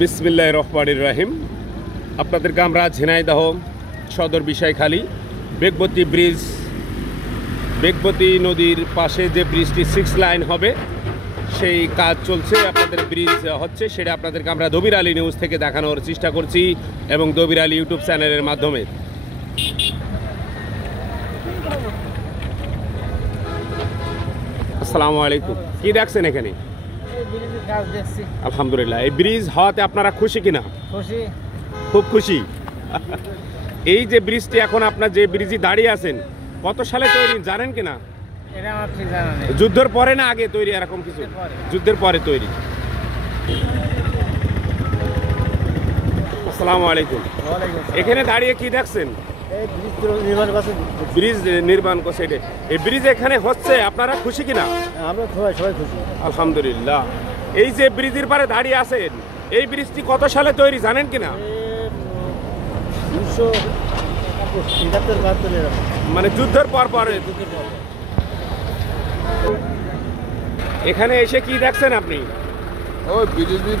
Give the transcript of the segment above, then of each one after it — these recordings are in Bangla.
বিসমিল্লাহির রহমানির রহিম। আপনাদেরকে আমরা ঝিনাইদহ সদর বিষয়খালী বেগবতী নদীর পাশে যে ব্রিজটি 6 লাইন হবে সেই কাজ চলছে, আপনাদের ব্রিজ হচ্ছে, সেটা আপনাদেরকে আমরা দবির আলী নিউজ থেকে দেখানোর চেষ্টা করছি এবং দবির আলী ইউটিউব চ্যানেলের মাধ্যমে। আসসালামু আলাইকুম। কি দেখছেন এখানে? আলহামদুলিল্লাহ। এই ব্রিজ হওয়াতে আপনারা খুশি কিনা? খুশি, খুব খুশি। এই যে ব্রিজটি এখন আপনার যে ব্রিজে দাঁড়িয়ে আছেন কত সালে তৈরি জানেন কিনা? এটা আমার ঠিক জানা নেই। যুদ্ধের পরে না আগে তৈরি এরকম কিছু? যুদ্ধের পরে তৈরি। আসসালামু আলাইকুম। এখানে দাঁড়িয়ে কি দেখছেন? ব্রিজ নির্মাণ করছে। এই ব্রিজ এখানে হচ্ছে, আপনারা খুশি কিনা? আমরা সবাই খুশি আলহামদুলিল্লাহ। এই যে ব্রিজের পারে দাঁড়িয়ে আছেন, এই ব্রিজটি কত সালে তৈরি জানেন কিনা? মানে যুদ্ধের পর পরে। এখানে এসে কি দেখছেন আপনি? ওই ব্রিজের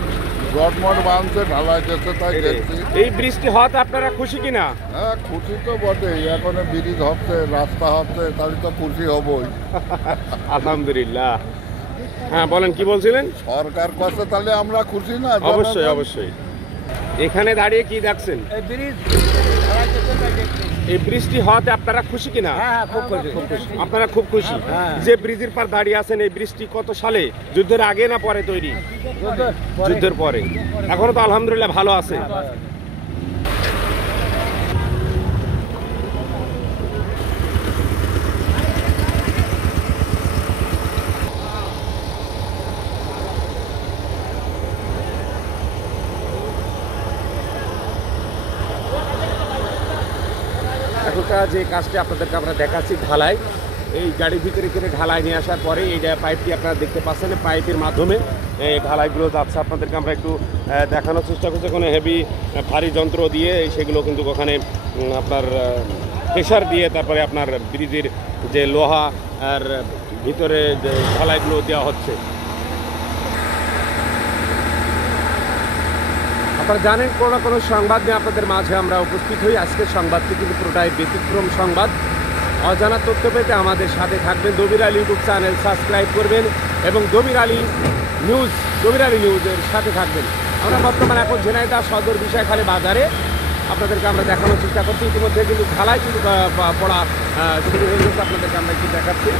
রডমড বাঁধছে, ঢালাইতেছে, তাই দেখছি। এই বৃষ্টি হওয়াতে আপনারা খুশি কিনা? হ্যাঁ, খুশি তো বটেই। এখন ব্রিজ হচ্ছে, রাস্তা হচ্ছে, তাহলে তো খুশি হবই। আলহামদুলিল্লাহ। হ্যাঁ বলেন, কি বলছিলেন? সরকার কাছে তাহলে আমরা খুশি না? অবশ্যই অবশ্যই। এখানে দাঁড়িয়ে কি দেখছেন? এই বৃষ্টি হওয়াতে আপনারা খুশি কিনা? আপনারা খুব খুশি। যে ব্রিজের পার দাঁড়িয়ে আছেন, এই বৃষ্টি কত সালে, যুদ্ধের আগে না পরে তৈরি? যুদ্ধের পরে। এখনো তো আলহামদুলিল্লাহ ভালো আছে। এখনকার যে কাজটি আপনাদেরকে আমরা দেখাচ্ছি, ঢালাই, এই গাড়ির ভিতরে করে ঢালাই নিয়ে আসার পরে এই পাইপটি আপনারা দেখতে পাচ্ছেন, পাইপের মাধ্যমে এই ঢালাইগুলো যাচ্ছে। আপনাদেরকে আমরা একটু দেখানোর চেষ্টা করছি। কোনো হেভি ভারী যন্ত্র দিয়ে সেগুলো কিন্তু ওখানে আপনার প্রেশার দিয়ে তারপরে আপনার ব্রিজের যে লোহা আর ভিতরে যে ঢালাইগুলো দেওয়া হচ্ছে। আপনারা জানেন, কোনো না কোনো সংবাদ নিয়ে আপনাদের মাঝে আমরা উপস্থিত হই। আজকের সংবাদটি কিন্তু পুরোটাই ব্যতিক্রম সংবাদ। অজানা তথ্য পেতে আমাদের সাথে থাকবেন। Dabir Ali YouTube channel subscribe করবেন এবং দবির আলী নিউজের সাথে থাকবেন। আমরা বর্তমানে এখন ঝিনাইদহ সদর বিষয়খালী বাজারে আপনাদেরকে আমরা দেখানোর চেষ্টা করছি। ইতিমধ্যে কিন্তু ঢালাই কিন্তু পড়া শুরু হয়ে গেছে, আপনাদেরকে আমরা একটু দেখাচ্ছি।